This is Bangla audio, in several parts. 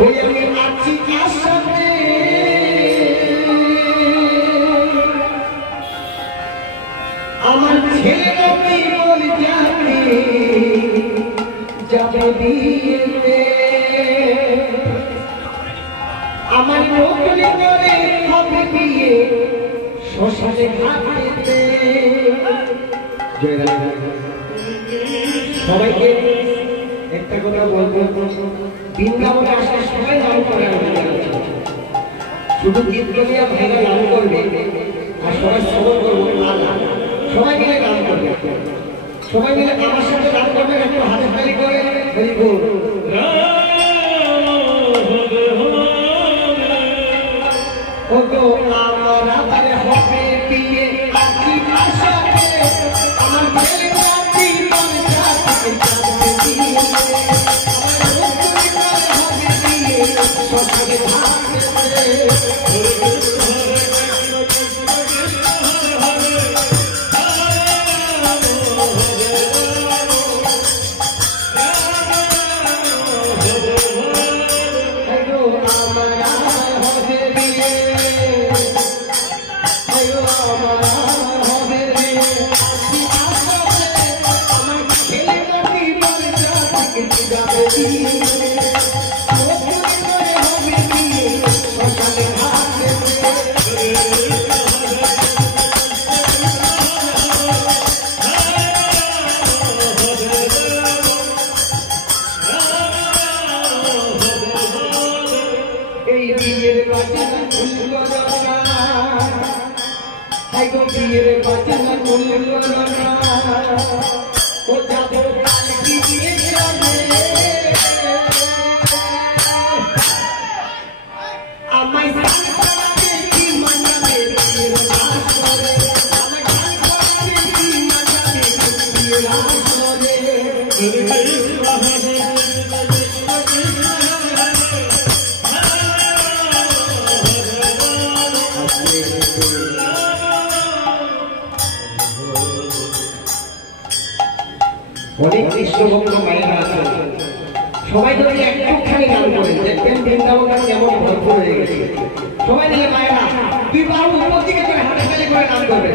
ওই আমি আছি আসাতে আমার ছেলে বল যাবে যাবে বিয়েতে আমার নতুন করে হবে বিয়ে শ্মশানে ঘাটেতে। সবাইকে একটা কথা বলবো, বৃন্দাবনে আসার সবাই নাম করে, শুধু কীর্তনিয়া ভাইরা নাম করবে আর সবাই শ্রবণ করবো, সবাই মিলে নাম করবে, সবাই মিলে আমার সাথে নাম করবে, একটু হাতে তালি করে বলবো আমার আবারে হবে বিয়ে আছি আসাতে আমার ছেলে নাতি বল যাবে যাবে বিয়ে আমার নতুন করে হবে বিয়ে শ্মশানে ঘাটেতে। অনেক কৃষ্ণভক্ত মায়েরা আছে, সবাই যদি একটুখানি গান করে দেখবেন বৃন্দাবনটা কেমন ভরপুর হয়ে গেছে। সবাই মিলে মায়েরা দুই বাহু উপর দিকে করে হাতে তালি করে গান করবেন।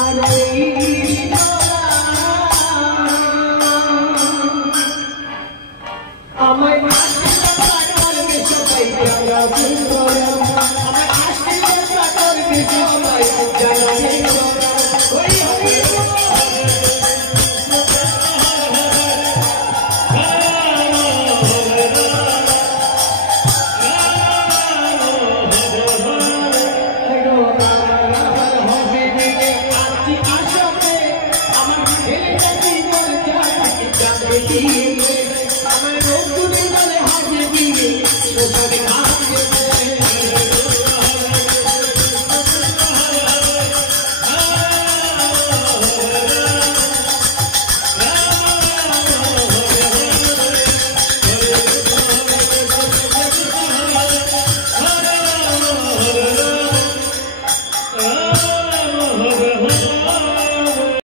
I'll be